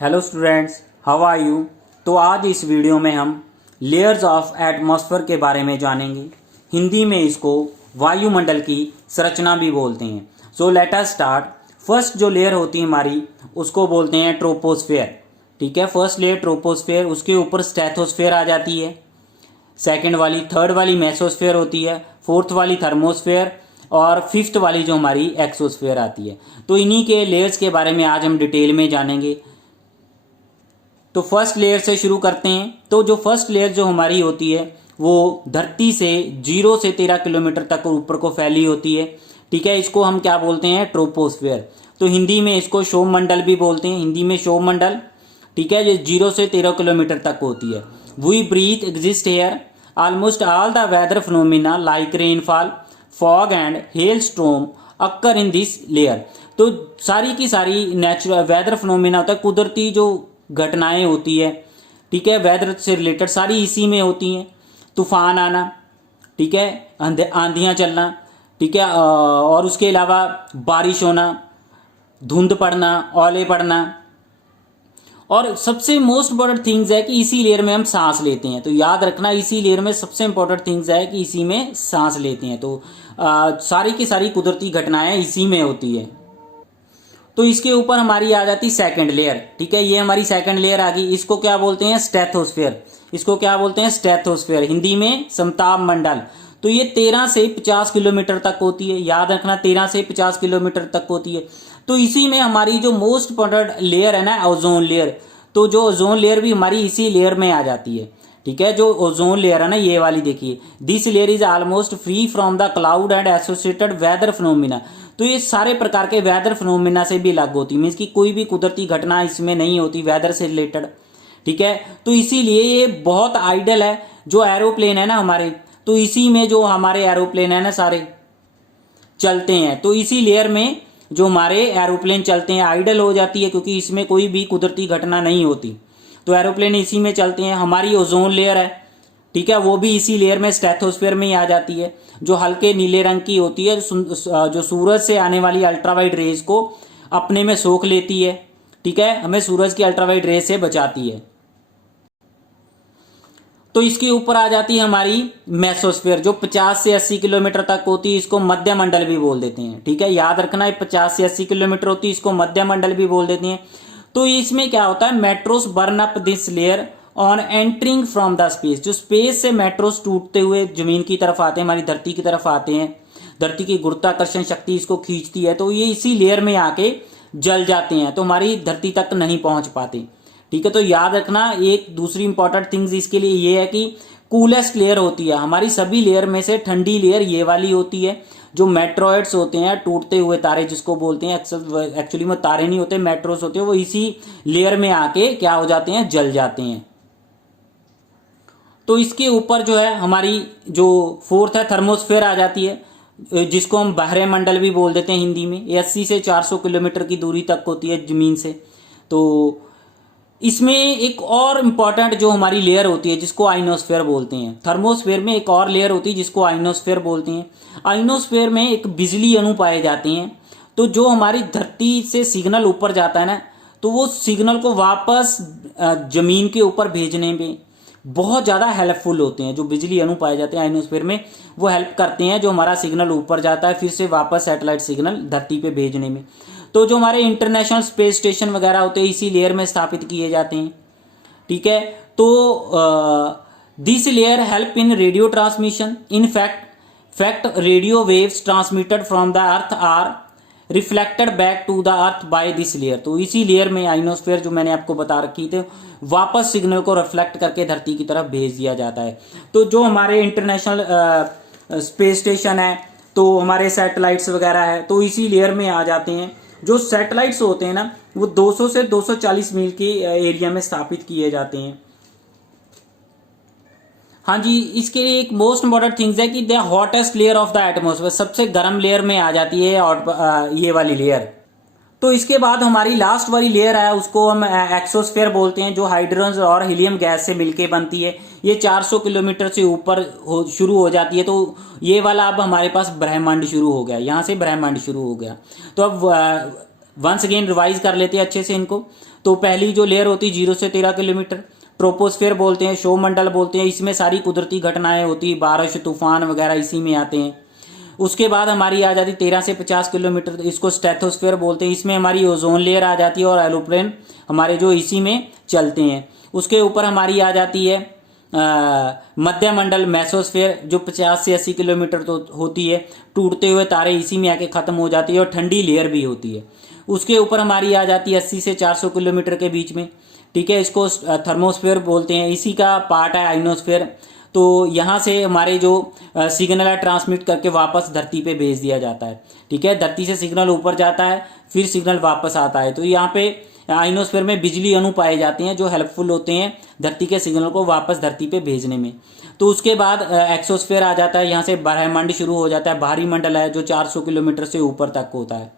Hello students, how are you. तो आज इस वीडियो में हम लेयर्स ऑफ एटमॉस्फेयर के बारे में जानेंगे। हिंदी में इसको वायुमंडल की संरचना भी बोलते हैं। So let us start. First जो लेयर होती है हमारी उसको बोलते हैं ट्रोपोस्फेयर। ठीक है, फर्स्ट लेयर ट्रोपोस्फेयर, उसके ऊपर स्ट्रेटोस्फेयर आ जाती है। सेकंड वाली, थर्ड वाली मेसोस्फेयर होती है, फोर्थ वाली थर्मोस्फेयर और फिफ्थ वाली जो हमारी एक्सोस्फेयर आती है। तो इन्हीं के लेयर्स के बारे में आज हम डिटेल में जानेंगे। तो फर्स्ट लेयर से शुरू करते हैं। तो जो फर्स्ट लेयर जो हमारी होती है वो धरती से 0 से 13 किलोमीटर तक ऊपर को फैली होती है। ठीक है, इसको हम क्या बोलते हैं, ट्रोपोस्फेयर। तो हिंदी में इसको क्षोभमंडल भी बोलते हैं, हिंदी में क्षोभमंडल। ठीक है, ये 0 से 13 किलोमीटर तक होती है। We breathe exist here almost all the weather phenomena like rainfall, fog and hail storm occur in this layer. तो सारी की सारी नेचुरल वेदर फिनोमिना होता है, कुदरती जो घटनाएं होती है, ठीक है, वेदर से रिलेटेड सारी इसी में होती हैं। तूफान आना, ठीक है, आंधियां चलना, ठीक है, और उसके अलावा बारिश होना, धुंध पड़ना, ओले पड़ना, और सबसे मोस्ट इंपॉर्टेंट थिंग्स है कि इसी लेयर में हम सांस लेते हैं। तो याद रखना, इसी लेयर में सबसे इंपॉर्टेंट थिंग्स है कि इसी में सांस लेते हैं। तो सारी की सारी कुदरती घटनाएं इसी में होती है। तो इसके ऊपर हमारी आ जाती सेकंड लेयर। ठीक है, ये हमारी सेकंड लेयर आ गई। इसको क्या बोलते हैं, स्ट्रेटोस्फेयर। इसको क्या बोलते हैं, स्ट्रेटोस्फेयर, हिंदी में समताप मंडल। तो ये 13 से 50 किलोमीटर तक होती है। याद रखना, 13 से 50 किलोमीटर तक होती है। तो इसी में हमारी जो मोस्ट इंपॉर्टेंट लेयर है ना, ओजोन लेयर। तो जो ओजोन लेयर भी हमारी इसी लेयर में आ जाती है। ठीक है, जो ओजोन लेयर है ना, ये वाली देखिए, this layer is almost free from the cloud and associated weather phenomena. तो ये सारे प्रकार के वेदर फिनोमिना से भी लागू होती है, मीन्स की कोई भी कुदरती घटना इसमें नहीं होती वेदर से रिलेटेड। ठीक है, तो इसीलिए ये बहुत आइडल है। जो एरोप्लेन है ना हमारे, तो इसी में जो हमारे एरोप्लेन है ना सारे चलते हैं। तो इसी लेयर में जो हमारे एरोप्लेन चलते हैं, आइडल हो जाती है क्योंकि इसमें कोई भी कुदरती घटना नहीं होती। तो एरोप्लेन इसी में चलते हैं। हमारी ओजोन लेयर है, ठीक है, वो भी इसी लेयर में स्ट्रेटोस्फेयर में ही आ जाती है, जो हल्के नीले रंग की होती है, जो सूरज से आने वाली अल्ट्रावाइट रेज को अपने में सोख लेती है। ठीक है, हमें सूरज की अल्ट्रावाइट रेज से बचाती है। तो इसके ऊपर आ जाती है हमारी मेसोस्फेयर, जो 50 से 80 किलोमीटर तक होती है। इसको मध्य मंडल भी बोल देते हैं। ठीक है, याद रखना, 50 से 80 किलोमीटर होती है, इसको मध्य मंडल भी बोल देते हैं। तो इसमें क्या होता है, metros burn up this layer on entering from the space. जो स्पेस से मेट्रोस टूटते हुए जमीन की तरफ आते हैं, हमारी धरती की तरफ आते हैं, धरती की गुरुत्वाकर्षण शक्ति इसको खींचती है, तो ये इसी लेयर में आके जल जाते हैं, तो हमारी धरती तक नहीं पहुंच पाते। ठीक है, तो याद रखना, एक दूसरी इंपॉर्टेंट थिंग्स इसके लिए ये है कि कूलेस्ट लेयर होती है हमारी सभी लेयर में से, ठंडी लेयर ये वाली होती है। जो मेट्रोइड्स होते हैं, टूटते हुए तारे जिसको बोलते हैं, एक्चुअली में तारे नहीं होते, मेट्रोस होते हैं, वो इसी लेयर में आके क्या हो जाते हैं, जल जाते हैं। तो इसके ऊपर जो है हमारी जो फोर्थ है, थर्मोस्फेयर आ जाती है, जिसको हम बहरे मंडल भी बोल देते हैं हिंदी में। 80 से 400 किलोमीटर की दूरी तक होती है जमीन से। तो इसमें एक और इम्पॉर्टेंट जो हमारी लेयर होती है जिसको आइनोस्फेयर बोलते हैं। थर्मोस्फेयर में एक और लेयर होती है जिसको आइनोस्फेयर बोलते हैं। आइनोस्फेयर में एक बिजली अणु पाए जाते हैं। तो जो हमारी धरती से सिग्नल ऊपर जाता है ना, तो वो सिग्नल को वापस जमीन के ऊपर भेजने में बहुत ज़्यादा हेल्पफुल होते हैं। जो बिजली अणु पाए जाते हैं आइनोस्फेयर में, वो हेल्प करते हैं जो हमारा सिग्नल ऊपर जाता है फिर से वापस सैटेलाइट सिग्नल धरती पे भेजने में। तो जो हमारे इंटरनेशनल स्पेस स्टेशन वगैरह होते हैं इसी लेयर में स्थापित किए जाते हैं। ठीक है, तो this layer help in radio transmission. In fact radio waves transmitted from the earth are reflected back to the earth by this layer. तो इसी लेयर में आइनोस्फेयर जो मैंने आपको बता रखी थे, वापस सिग्नल को रिफ्लेक्ट करके धरती की तरफ भेज दिया जाता है। तो जो हमारे इंटरनेशनल स्पेस स्टेशन है, तो हमारे सैटेलाइट्स वगैरह है, तो इसी लेयर में आ जाते हैं। जो सैटेलाइट्स होते हैं ना, वो 200 से 240 मील के एरिया में स्थापित किए जाते हैं। हाँ जी, इसके लिए एक मोस्ट इंपॉर्टेंट थिंग्स है कि the hottest layer of the atmosphere, सबसे गर्म लेयर में आ जाती है और ये वाली लेयर। तो इसके बाद हमारी लास्ट वाली लेयर है, उसको हम एक्सोस्फेयर बोलते हैं, जो हाइड्रोजन और हीलियम गैस से मिलके बनती है। ये 400 किलोमीटर से ऊपर शुरू हो जाती है। तो ये वाला अब हमारे पास ब्रह्मांड शुरू हो गया, यहाँ से ब्रह्मांड शुरू हो गया। तो अब वंस अगेन रिवाइज कर लेते हैं अच्छे से इनको। तो पहली जो लेयर होती है 0 से 13 किलोमीटर, ट्रोपोस्फेयर बोलते हैं, शोमंडल बोलते हैं। इसमें सारी कुदरती घटनाएं होती है, बारिश तूफान वगैरह इसी में आते हैं। उसके बाद हमारी आ जाती 13 से 50 किलोमीटर, इसको स्ट्रेटोस्फेयर बोलते हैं। इसमें हमारी ओजोन लेयर आ जाती है और एरोप्लेन हमारे जो इसी में चलते हैं। उसके ऊपर हमारी आ जाती है मध्य मंडल मेसोस्फेयर, जो 50 से 80 किलोमीटर तो होती है। टूटते हुए तारे इसी में आके ख़त्म हो जाती है और ठंडी लेयर भी होती है। उसके ऊपर हमारी आ जाती है 80 से 400 किलोमीटर के बीच में, ठीक है। इसको थर्मोस्फेयर बोलते हैं। इसी का पार्ट है आइनोस्फेयर। तो यहाँ से हमारे जो सिग्नल है ट्रांसमिट करके वापस धरती पे भेज दिया जाता है, ठीक है। धरती से सिग्नल ऊपर जाता है, फिर सिग्नल वापस आता है। तो यहाँ पे आइनोस्फेयर में बिजली अणु पाए जाते हैं जो हेल्पफुल होते हैं धरती के सिग्नल को वापस धरती पे भेजने में। तो उसके बाद एक्सोस्फेयर आ जाता है। यहाँ से ब्रह्मांड शुरू हो जाता है। बाहरी मंडल है जो 400 किलोमीटर से ऊपर तक होता है।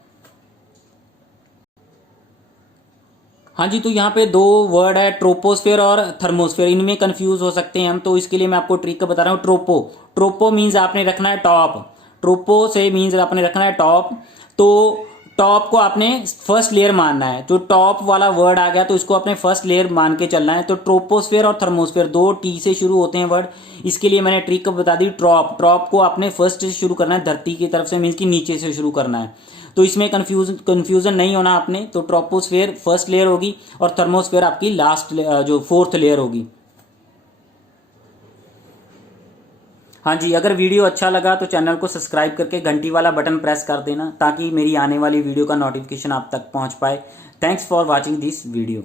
हाँ जी, तो यहाँ पे दो वर्ड है, ट्रोपोस्फेयर और थर्मोस्फेयर। इनमें कंफ्यूज हो सकते हैं हम, तो इसके लिए मैं आपको ट्रिक बता रहा हूँ। ट्रोपो मीन्स आपने रखना है टॉप। ट्रोपो से मीन्स आपने रखना है टॉप। तो टॉप को आपने फर्स्ट लेयर मानना है। जो टॉप वाला वर्ड आ गया तो इसको आपने फर्स्ट लेयर मान के चलना है। तो ट्रोपोस्फेयर और थर्मोस्फेयर दो टी से शुरू होते हैं वर्ड। इसके लिए मैंने ट्रिक बता दी। ट्रॉप को आपने फर्स्ट से शुरू करना है, धरती की तरफ से, मीन्स कि नीचे से शुरू करना है। तो इसमें कंफ्यूजन नहीं होना आपने। तो ट्रोपोस्फेयर फर्स्ट लेयर होगी और थर्मोस्फेयर आपकी लास्ट जो फोर्थ लेयर होगी। हाँ जी, अगर वीडियो अच्छा लगा तो चैनल को सब्सक्राइब करके घंटी वाला बटन प्रेस कर देना ताकि मेरी आने वाली वीडियो का नोटिफिकेशन आप तक पहुंच पाए। Thanks for watching this video.